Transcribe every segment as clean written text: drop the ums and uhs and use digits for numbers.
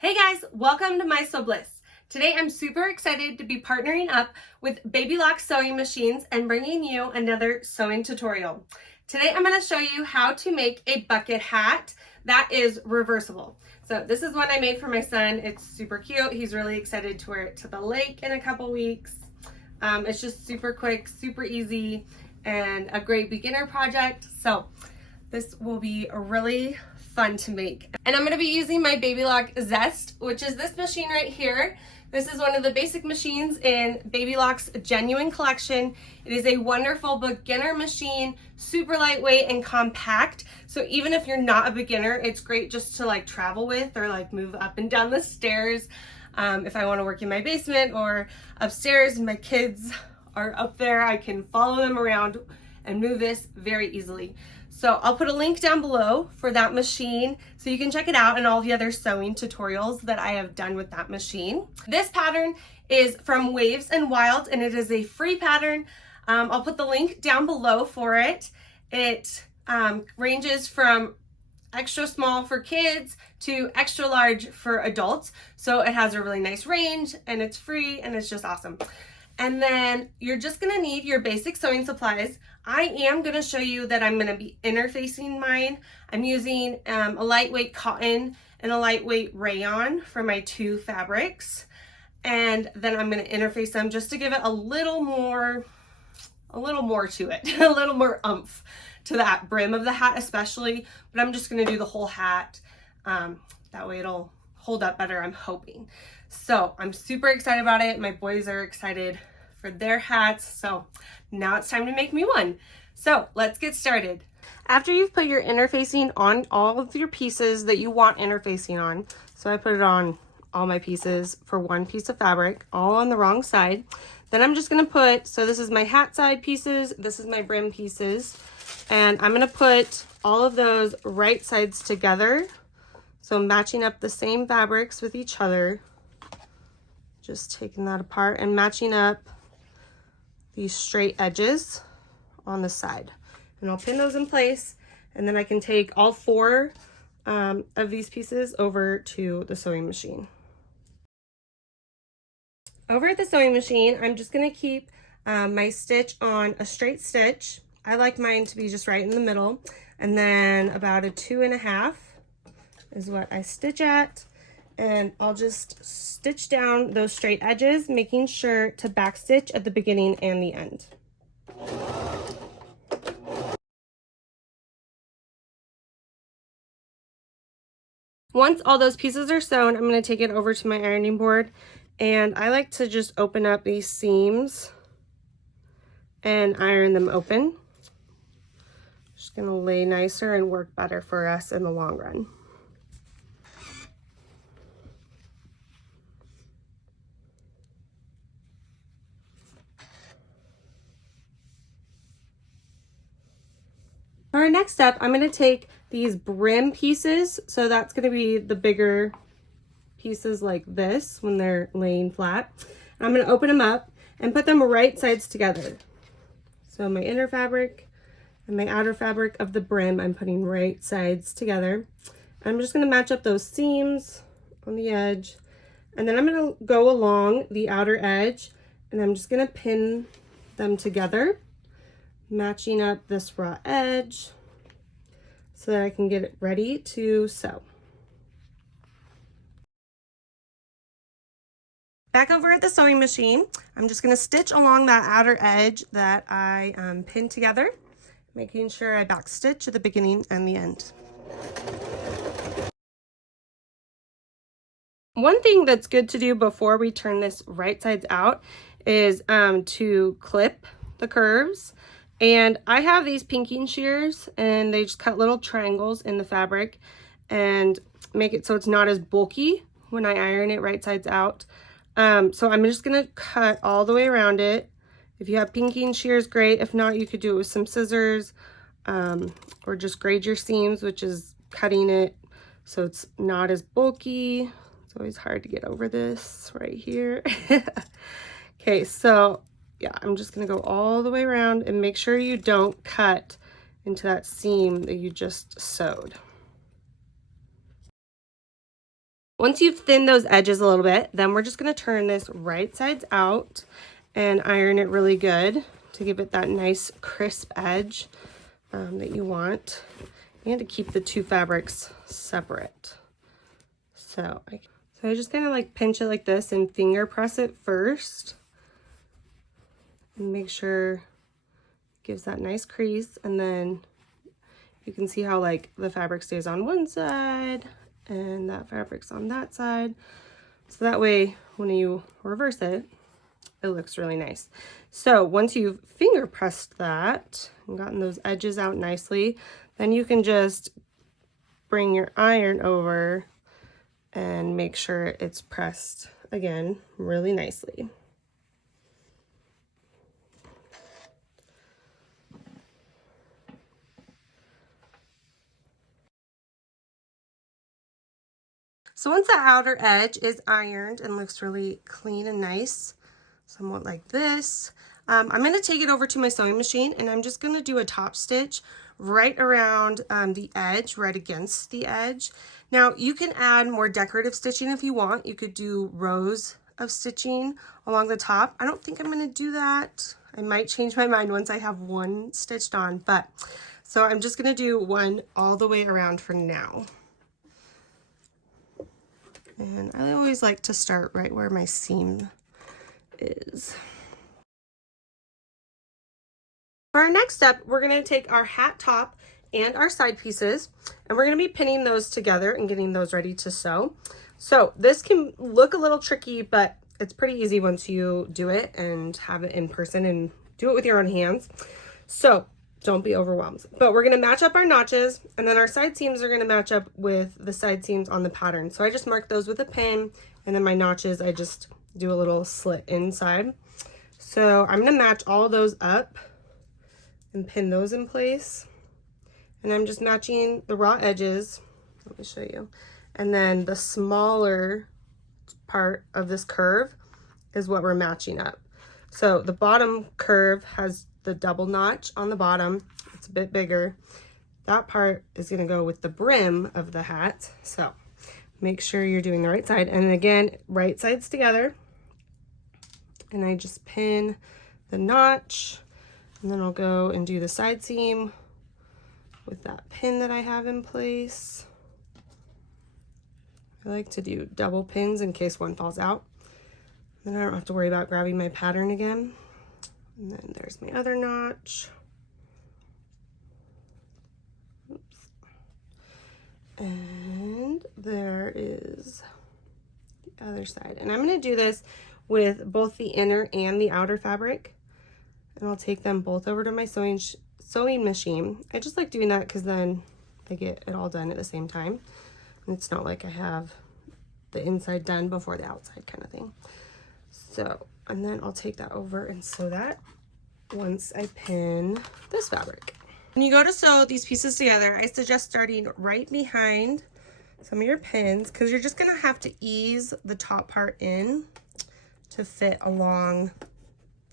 Hey guys, welcome to My Sew Bliss. Today I'm super excited to be partnering up with Baby Lock sewing machines and bringing you another sewing tutorial. Today I'm going to show you how to make a bucket hat that is reversible. So this is one I made for my son. It's super cute. He's really excited to wear it to the lake in a couple weeks. It's just super quick, super easy, and a great beginner project. So this will be really fun to make. And I'm going to be using my Baby Lock Zest, which is this machine right here. This is one of the basic machines in Baby Lock's Genuine collection. It is a wonderful beginner machine, super lightweight and compact. So even if you're not a beginner, it's great just to like travel with or like move up and down the stairs. If I want to work in my basement or upstairs and my kids are up there, I can follow them around and move this very easily. So I'll put a link down below for that machine so you can check it out and all the other sewing tutorials that I have done with that machine. This pattern is from Waves and Wild and it is a free pattern. I'll put the link down below for it. It ranges from extra small for kids to extra large for adults. So it has a really nice range and it's free and it's just awesome. And then you're just gonna need your basic sewing supplies. I am gonna show you that I'm gonna be interfacing mine. I'm using a lightweight cotton and a lightweight rayon for my two fabrics. And then I'm gonna interface them just to give it a little more to it, a little more oomph to that brim of the hat especially, but I'm just gonna do the whole hat. That way it'll hold up better, I'm hoping. So I'm super excited about it. My boys are excited for their hats. So now it's time to make me one. So let's get started. After you've put your interfacing on all of your pieces that you want interfacing on, so I put it on all my pieces for one piece of fabric, all on the wrong side. Then I'm just gonna put, so this is my hat side pieces, this is my brim pieces, and I'm gonna put all of those right sides together. So matching up the same fabrics with each other, just taking that apart and matching up these straight edges on the side. And I'll pin those in place, and then I can take all four of these pieces over to the sewing machine. Over at the sewing machine, I'm just gonna keep my stitch on a straight stitch. I like mine to be just right in the middle, and then about a 2.5 is what I stitch at. And I'll just stitch down those straight edges, making sure to back stitch at the beginning and the end. Once all those pieces are sewn, I'm going to take it over to my ironing board, and I like to just open up these seams and iron them open. Just going to lay nicer and work better for us in the long run. For our next step, I'm going to take these brim pieces, so that's going to be the bigger pieces like this when they're laying flat. I'm going to open them up and put them right sides together. So my inner fabric and my outer fabric of the brim, I'm putting right sides together. I'm just going to match up those seams on the edge, and then I'm going to go along the outer edge, and I'm just going to pin them together, matching up this raw edge so that I can get it ready to sew. Back over at the sewing machine, I'm just going to stitch along that outer edge that I pinned together, making sure I back stitch at the beginning and the end. One thing that's good to do before we turn this right sides out is to clip the curves. And I have these pinking shears, and they just cut little triangles in the fabric and make it so it's not as bulky when I iron it right sides out. So I'm just gonna cut all the way around it. If you have pinking shears, great. If not, you could do it with some scissors, or just grade your seams, which is cutting it so it's not as bulky. It's always hard to get over this right here. Okay, so yeah, I'm just gonna go all the way around and make sure you don't cut into that seam that you just sewed. Once you've thinned those edges a little bit, then we're just going to turn this right sides out and iron it really good to give it that nice crisp edge that you want, and to keep the two fabrics separate. So I just kind of like pinch it like this and finger press it first and make sure it gives that nice crease, and then you can see how like the fabric stays on one side and that fabric's on that side. So that way when you reverse it, it looks really nice. So once you've finger pressed that and gotten those edges out nicely, then you can just bring your iron over and make sure it's pressed again really nicely. So once the outer edge is ironed and looks really clean and nice, somewhat like this, I'm going to take it over to my sewing machine and I'm just going to do a top stitch right around the edge, right against the edge. Now you can add more decorative stitching if you want. You could do rows of stitching along the top. I don't think I'm going to do that. I might change my mind once I have one stitched on, but so I'm just going to do one all the way around for now. And I always like to start right where my seam is. For our next step, we're going to take our hat top and our side pieces, and we're going to be pinning those together and getting those ready to sew. So this can look a little tricky, but it's pretty easy once you do it and have it in person and do it with your own hands. So don't be overwhelmed. But we're going to match up our notches, and then our side seams are going to match up with the side seams on the pattern. So I just mark those with a pin, and then my notches, I just do a little slit inside. So I'm going to match all those up and pin those in place. And I'm just matching the raw edges. Let me show you. And then the smaller part of this curve is what we're matching up. So the bottom curve has the double notch on the bottom. It's a bit bigger. That part is going to go with the brim of the hat. So make sure you're doing the right side. And again, right sides together. And I just pin the notch. And then I'll go and do the side seam with that pin that I have in place. I like to do double pins in case one falls out. Then I don't have to worry about grabbing my pattern again. And then there's my other notch. Oops. And there is the other side. And I'm going to do this with both the inner and the outer fabric. And I'll take them both over to my sewing machine. I just like doing that because then I get it all done at the same time. And it's not like I have the inside done before the outside kind of thing. So, and then I'll take that over and sew that once I pin this fabric. When you go to sew these pieces together, I suggest starting right behind some of your pins because you're just going to have to ease the top part in to fit along.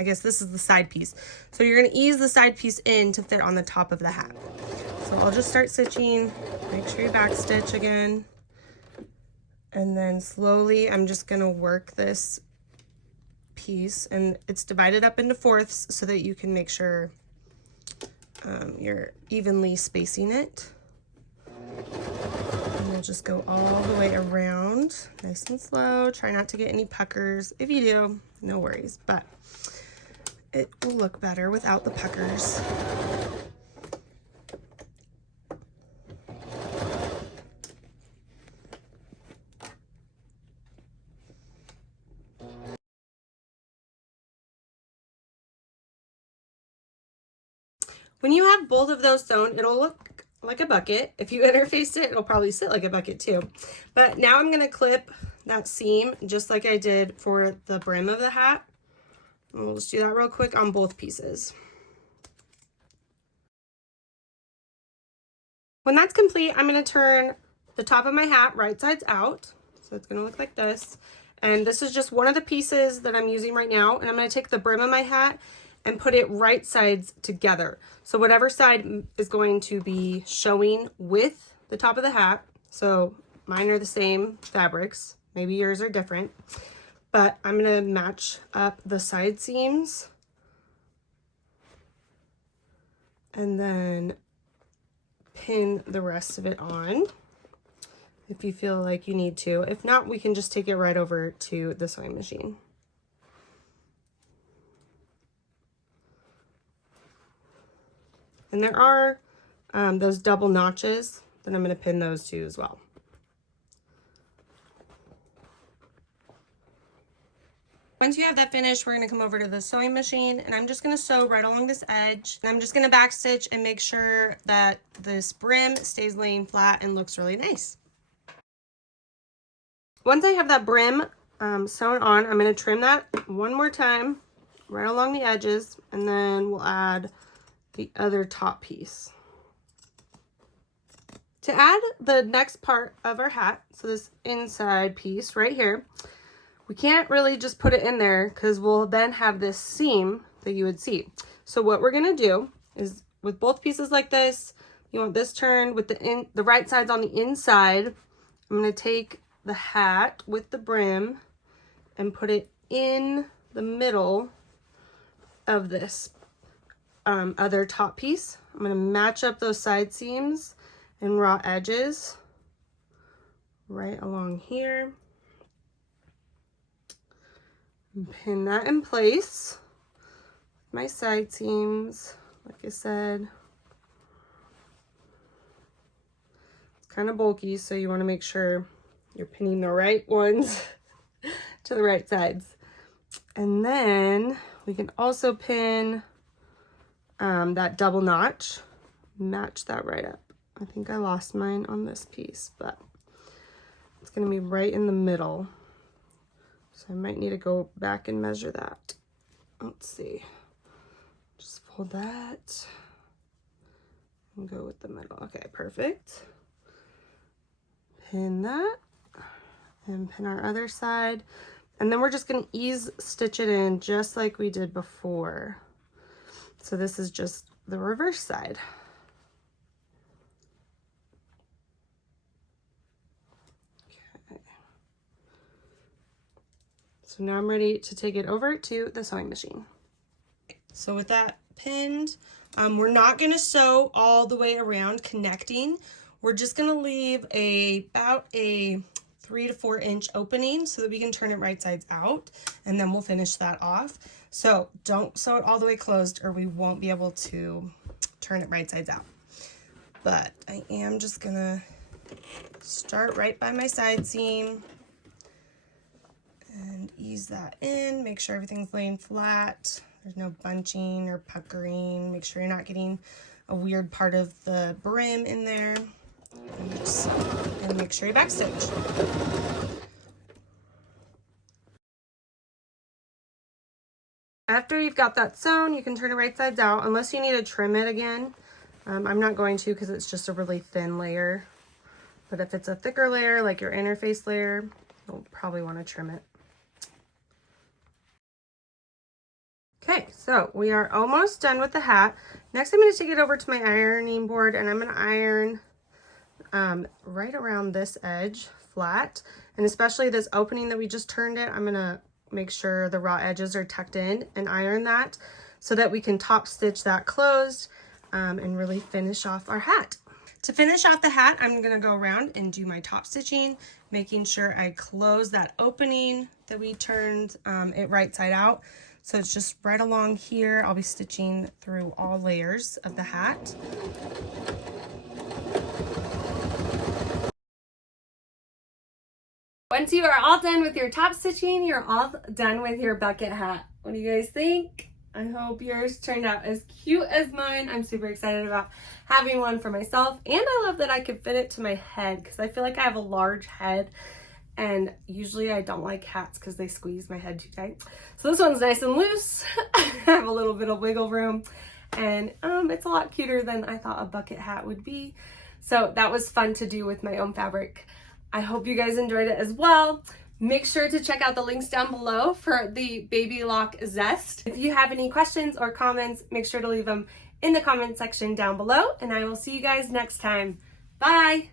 I guess this is the side piece. So you're going to ease the side piece in to fit on the top of the hat. So I'll just start stitching. Make sure you back stitch again. And then slowly I'm just going to work this piece, and it's divided up into fourths so that you can make sure you're evenly spacing it. And we'll just go all the way around, nice and slow. Try not to get any puckers. If you do, no worries, but it will look better without the puckers. When you have both of those sewn, it'll look like a bucket. If you interfaced it, it'll probably sit like a bucket too. But now I'm going to clip that seam just like I did for the brim of the hat. And we'll just do that real quick on both pieces. When that's complete, I'm going to turn the top of my hat right sides out. So it's going to look like this. And this is just one of the pieces that I'm using right now. And I'm going to take the brim of my hat and put it right sides together. So whatever side is going to be showing with the top of the hat. So Mine are the same fabrics. Maybe yours are different. But I'm going to match up the side seams. And then pin the rest of it on if you feel like you need to. If not, we can just take it right over to the sewing machine. And there are those double notches, then I'm going to pin those too as well. Once you have that finished, we're going to come over to the sewing machine, and I'm just going to sew right along this edge. And I'm just going to backstitch and make sure that this brim stays laying flat and looks really nice. Once I have that brim sewn on, I'm going to trim that one more time right along the edges, and then we'll add the other top piece. To add the next part of our hat, so this inside piece right here, we can't really just put it in there because we'll then have this seam that you would see. So what we're gonna do is with both pieces like this, you want this turned with the right side's on the inside. I'm gonna take the hat with the brim and put it in the middle of this other top piece. I'm gonna match up those side seams and raw edges right along here. And pin that in place. My side seams, like I said, it's kind of bulky, so you want to make sure you're pinning the right ones to the right sides. And then we can also pin that double notch, match that right up. I think I lost mine on this piece, but it's going to be right in the middle. So I might need to go back and measure that. Let's see. Just fold that and go with the middle. Okay, perfect. Pin that and pin our other side. And then we're just going to ease stitch it in just like we did before. So this is just the reverse side. So now I'm ready to take it over to the sewing machine. So with that pinned, we're not going to sew all the way around connecting. We're just going to leave about a 3 to 4 inch opening so that we can turn it right sides out, and then we'll finish that off. So don't sew it all the way closed or we won't be able to turn it right sides out. But I am just going to start right by my side seam and ease that in. Make sure everything's laying flat. There's no bunching or puckering. Make sure you're not getting a weird part of the brim in there. And make sure you backstitch. After you've got that sewn, you can turn it right sides out, unless you need to trim it again. I'm not going to because it's just a really thin layer. But if it's a thicker layer, like your interface layer, you'll probably want to trim it. Okay, so we are almost done with the hat. Next, I'm going to take it over to my ironing board, and I'm going to iron right around this edge flat. And especially this opening that we just turned it, I'm going to make sure the raw edges are tucked in and iron that so that we can top stitch that closed and really finish off our hat. To finish off the hat, I'm going to go around and do my top stitching, making sure I close that opening that we turned it right side out. So it's just right along here. I'll be stitching through all layers of the hat. Once you are all done with your top stitching, you're all done with your bucket hat. What do you guys think? I hope yours turned out as cute as mine. I'm super excited about having one for myself, and I love that I could fit it to my head because I feel like I have a large head, and usually I don't like hats because they squeeze my head too tight. So this one's nice and loose. I have a little bit of wiggle room, and it's a lot cuter than I thought a bucket hat would be. So that was fun to do with my own fabric. I hope you guys enjoyed it as well. Make sure to check out the links down below for the Baby Lock Zest. If you have any questions or comments, make sure to leave them in the comment section down below, and I will see you guys next time. Bye!